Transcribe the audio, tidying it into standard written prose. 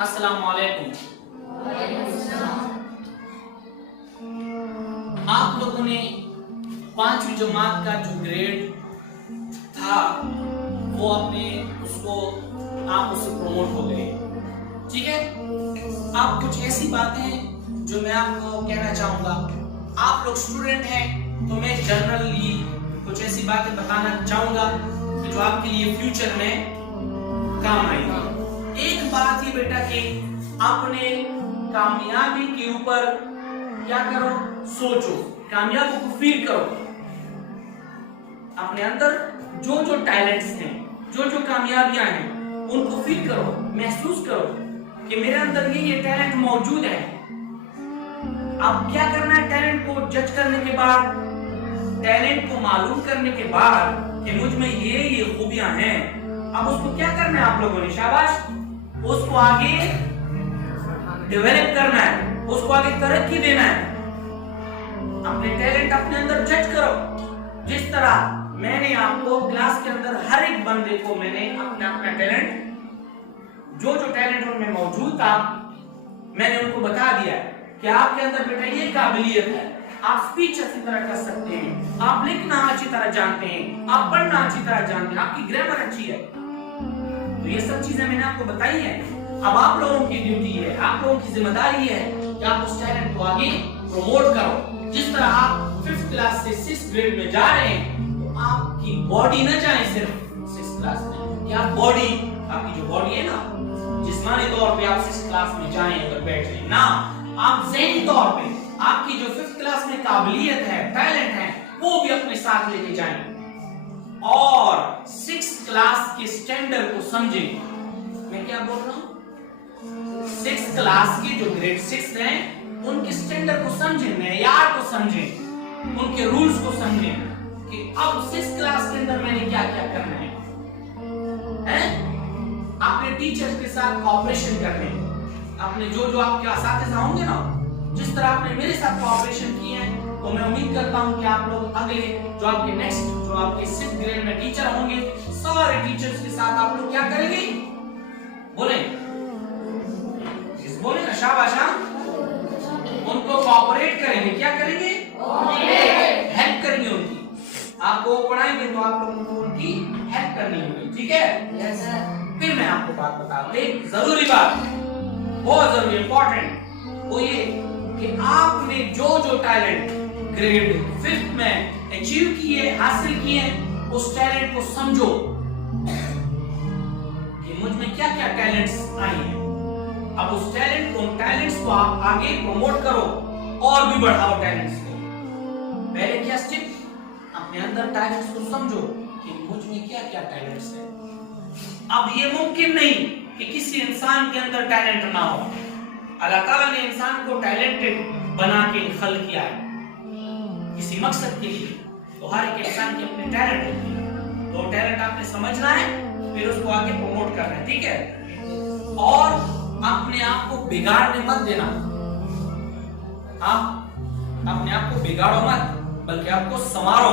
अस्सलाम वालेकुम। आप लोगों ने 5वीं जमात का जो ग्रेड था वो अपने आप उससे प्रमोट हो गए, ठीक है। अब कुछ ऐसी बातें जो मैं आपको कहना चाहूंगा, आप लोग स्टूडेंट हैं तो मैं जनरली कुछ ऐसी बातें बताना चाहूंगा कि जो आपके लिए फ्यूचर में काम आएगी। एक बात ये बेटा कि अपने कामयाबी के ऊपर क्या करो, सोचो, कामयाबी को फील करो। अपने अंदर जो जो टैलेंट्स हैं, जो जो कामयाबियां हैं, उनको फील करो, महसूस करो कि मेरे अंदर ये टैलेंट मौजूद है। अब क्या करना है, टैलेंट को जज करने के बाद, टैलेंट को मालूम करने के बाद कि मुझ में ये खूबियां हैं, अब उसको क्या करना है आप लोगों ने, शाबाश, उसको आगे डेवलप करना है, उसको आगे तरक्की देना है। अपने टैलेंट अपने अंदर जज करो। जिस तरह मैंने आपको क्लास के अंदर हर एक बंदे को मैंने अपना टैलेंट, जो जो टैलेंट उनमें मौजूद था, मैंने उनको बता दिया कि आपके अंदर बेटा ये काबिलियत है, आप स्पीच अच्छी तरह कर सकते हैं, आप लिखना अच्छी तरह जानते हैं, आप पढ़ना अच्छी तरह जानते हैं, आपकी ग्रामर अच्छी है। तो ये सब चीजें मैंने आपको बताई है। अब आप लोगों की ड्यूटी है, आप लोगों की जिम्मेदारी है कि आप उस टैलेंट को आगे प्रमोट करो। जिस तरह आप 5th क्लास से 6th ग्रेड में जा रहे हैं, तो आपकी बॉडी न जाए सिर्फ 6th क्लास में, कि आप बॉडी, आपकी जो बॉडी है ना, जिस्मानी तौर पे आप 6th क्लास में जाएं अगर बैठ जाएं ना, आप ज़हनी तौर पे आपकी जो 5th क्लास में काबिलियत है, टैलेंट है, वो भी अपने साथ लेके जाएं और 6th क्लास के स्टैंडर्ड को समझें। मैं क्या बोल रहा हूँ, 6th क्लास के जो ग्रेड 6 हैं उनके स्टैंडर्ड को समझें, मेयार को समझें, उनके रूल्स को समझें कि अब 6th क्लास के अंदर मैंने क्या क्या करना है, अपने टीचर्स के साथ कोऑपरेशन करने, अपने जो जो आपके असातिज़ा होंगे ना, जिस तरह आपने मेरे साथ कोऑपरेशन किए हैं, तो मैं उम्मीद करता हूं कि आप लोग अगले जो आपके नेक्स्ट जो आपके 6th ग्रेड में टीचर होंगे, सारे टीचर्स के साथ आप लोग क्या करेंगे, बोले ना, शाबाश, उनको कोऑपरेट करेंगे, क्या करेंगे, हेल्प करेंगे उनकी। आपको पढ़ाएंगे तो आप लोगों को उनकी हेल्प करनी होगी, ठीक है। Yes sir. फिर मैं आपको बात बता रहा हूं, एक जरूरी बात, बहुत जरूरी, इंपॉर्टेंट, वो ये कि आपने जो जो टैलेंट ग्रेड 5th में अचीव किए, हासिल किए, उस टैलेंट को समझो कि मुझ में क्या क्या टैलेंट्स आए हैं। अब उस टैलेंट को, उन टैलेंट्स को आप आगे प्रमोट करो और भी बढ़ाओ टैलेंट्स को। पहले क्या स्टेप, अपने अंदर टैलेंट्स को समझो कि मुझ में क्या क्या टैलेंट्स है। अब ये मुमकिन नहीं कि किसी इंसान के अंदर टैलेंट ना हो। अल्लाह ताला ने इंसान को टैलेंटेड बना के खल किया है किसी मकसद के लिए। तो हर एक इंसान की अपनी टैलेंट होती है, तो टैलेंट आपने समझना है, फिर उसको आगे प्रमोट करना है, ठीक है। और अपने आप को बिगाड़ने मत देना, आप अपने आप को बिगाड़ो मत, बल्कि आपको संवारो।